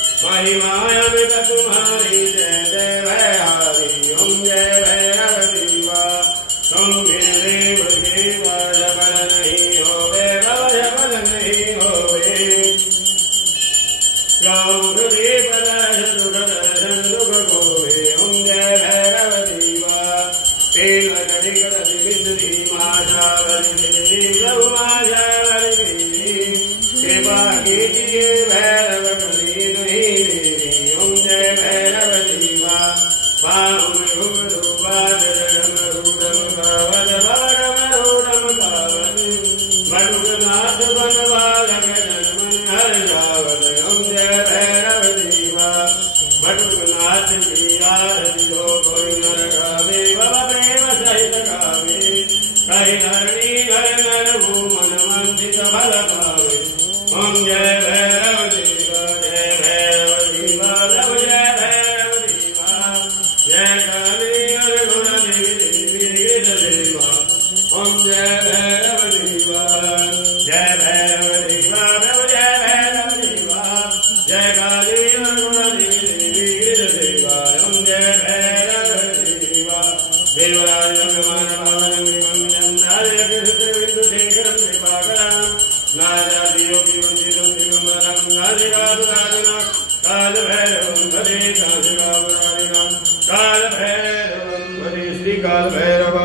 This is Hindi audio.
महिमायमित तुम्हारी जय जय भैयारी ओम जय भैरव देवा तुम देव देवा जबल नहीं होवे बाबा जबल नहीं होवे दुख गोवे ओम जय भैरव देवा तेल करी करी विद्री माता वरी प्रभु माता वरी सेवा कीजिए भैरव करी नहीं ओम जय भैरव देवा पाम रूपाद कावल बारम रूडम कावल मनुनाथ बनवाल मन हर रावल ओम जय भैरव देवा मनुनाथ की आरती हो कोई नर गावे बाबा प्रेम सहित गावे कई धरणी हर नर भूमन मंदिर भल पावे ओम जय भैरव देवा जय भैरव देवा रव जय भैरव देवा जय काली हर गुण देवी देवी देवा ओम जय भैरव देवा जय भैरव देवा रव जय भैरव देवा जय काली हर गुण देवी देवी देवा ओम जय भैरव देवा देवराज भगवान भवन निमंजन नारद कृष्ण बिंदु शेखर कृपाकरम नारायण योगी मंदिरम दिगंबरम नादिगादुरादिना काल भैरवं भजे काल भैरवं भजे श्री काल भैरव